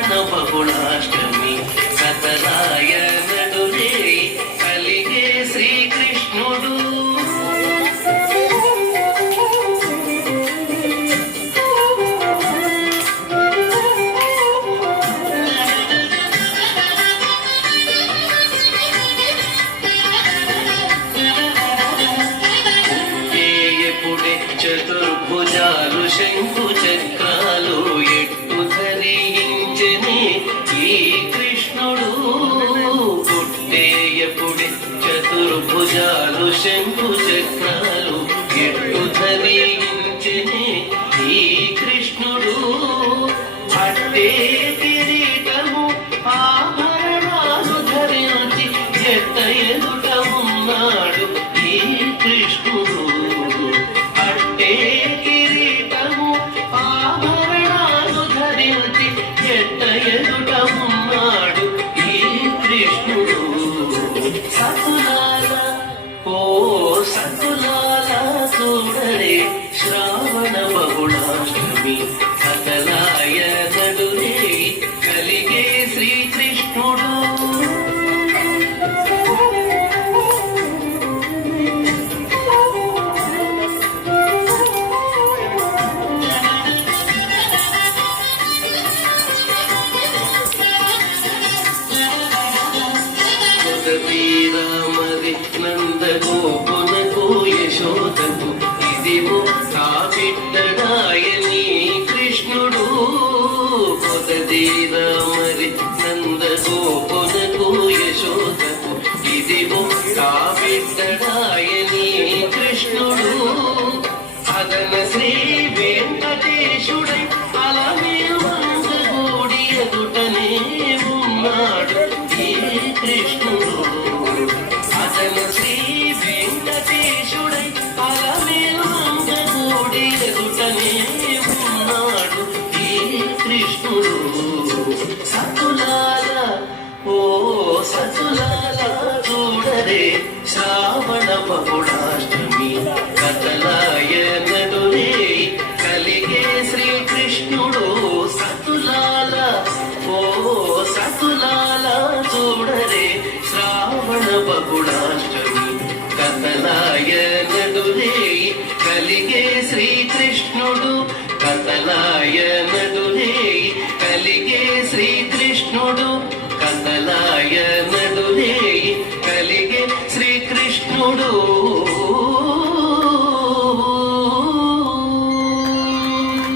శ్రావణ బహుళాష్టమి కథలాయ నడురే కలిగే శ్రీకృష్ణుడు. చతుర్భుజాలు శంకు చక్రాలు ఎట్టు ధరించని ఈ కృష్ణుడు. పుట్టేయపుడే చతుర్భుజాలు శంకు చక్రాలు ఎట్టు ధరించని ఈ కృష్ణుడు. అట్టే కిరీటము ఆభరణాలు ధరించి ఎట్ట ఎదుట ఉన్నాడు ఈ కృష్ణుడు. కిరీటము ఆభరణాలు ధరించి ఎట్ట ఎదుట ఉన్నాడు ఈ కృష్ణుడు. సతులాల ఓ సతులాల చూడరే శ్రావణ బహుళాష్టమి కథలాయ నడురే కలిగే శ్రీకృష్ణుడు. శ్రీరామరి నందగోపునకు యశోదకు ఇదివో కాబిడ్డడాయని కృష్ణుడు. శ్రీరామరి నందగోపునకు యశోదకు ఇదివో కాబిడ్డడాయని కృష్ణుడు. అదన శ్రీ వెంకటేశుడై అలమే మంగగూడి ఎదుటనే ఉన్నాడు ఈ కృష్ణుడు. అతను శ్రీ వెంకటేశుడై అలమేలుగూడి ఎదుటనే ఉన్నాడు ఈ కృష్ణుడు. సతులాల ఓ సతులాల చూడరే శ్రావణ బహుళాష్టమి కథలాయ నడురే కలిగే శ్రీకృష్ణుడు. సతులాల ఓ సతులాల చూడరే శ్రావణ బహుళాష్టమి కథలాయ నడురే కలిగే శ్రీకృష్ణుడు. కథలాయ